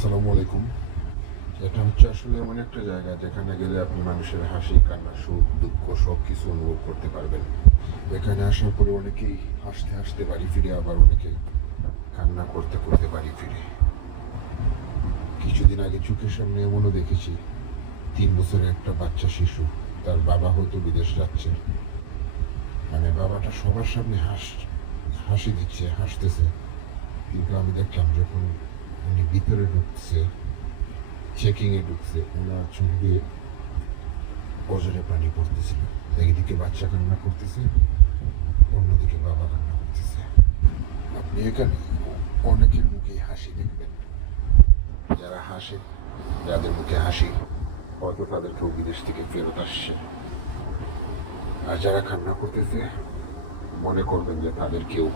আসসালামু আলাইকুম। এটা হচ্ছে আসলে এমন একটা জায়গা যেখানে গেলে আপনি মানুষের হাসি, কান্না, সুখ, দুঃখ সব কিছু অনুভব করতে পারবেন। এখানে আসার পরে অনেকেই হাসতে হাসতে বাড়ি ফিরে, আবার অনেকে কান্না করতে করতে বাড়ি ফিরে। কিছুদিন আগে চোখের সামনে এমনও দেখেছি, 3 বছরের একটা বাচ্চা শিশু, তার বাবা হয়তো বিদেশ যাচ্ছে, মানে বাবাটা সবার সামনে হাসি দিচ্ছে, হাসতেছে, কিন্তু আমি দেখলাম যখন উনি ভিতরে ঢুকছে, চেকিংয়ে ঢুকছে, ওনার চোখ দিয়ে অজরে পানি পড়তেছিল। একদিকে বাচ্চা কান্না করতেছে, অন্যদিকে বাবা কান্না করতেছে। আপনি এখানে অনেকের মুখে হাসি দেখবেন, যারা হাসে, যাদের মুখে হাসি, হয়তো তাদের কেউ বিদেশ থেকে ফেরত আসছে। আর যারা কান্না করতেছে, মনে করবেন যে তাদের কেউ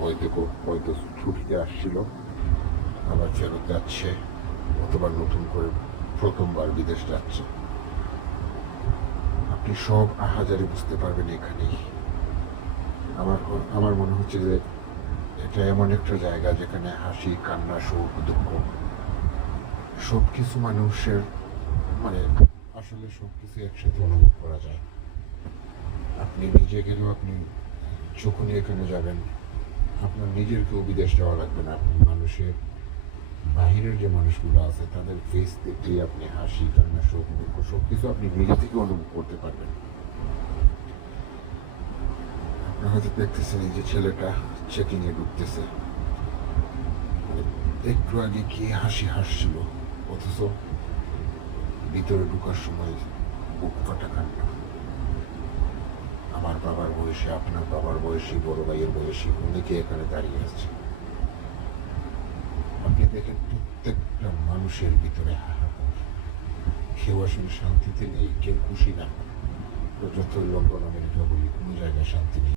হয়তো ছুটিতে আসছিল, আবার ফেরত যাচ্ছে, অথবা নতুন করে প্রথমবার বিদেশ যাচ্ছে। আপনি সব আহাজারি বুঝতে পারবেন এখানেই। আমার আমার মনে হচ্ছে যে এটা এমন একটা জায়গা যেখানে হাসি, কান্না, সুখ, দুঃখ সব কিছু মানুষের, মানে আসলে সব কিছু একসাথে অনুভব করা যায়। আপনি নিজে গেলেও, আপনি যখনই এখানে যাবেন, আপনার নিজের কেউ বিদেশ যাওয়া লাগবে না। আপনি মানুষের, বাহিরের যে মানুষগুলো আছে তাদের ফেস দেখলেই আপনি হাসি, কান্না, সুখ, দুঃখ সব কিছু আপনি নিজে থেকে অনুভব করতে পারবেন। আপনার হয়তো দেখতেছেন এই যে ছেলেটা চেকিংয়ে ঢুকতেছে, মানে একটু আগে কি হাসি হাসছিল, অথচ ভিতরে ঢুকার সময় বুক ফাটা কান্না। আমার বাবার বয়সী, আপনার বাবার বয়সী, বড় ভাইয়ের বয়সী অনেকে এখানে দাঁড়িয়ে আছে। আপনি দেখেন প্রত্যেকটা মানুষের ভিতরে হাহাকার। কেউ আসলে শান্তিতে নেই, কেউ খুশি না। যতই লন্ডন আমেরিকা বলি, কোনো জায়গায় শান্তি নেই।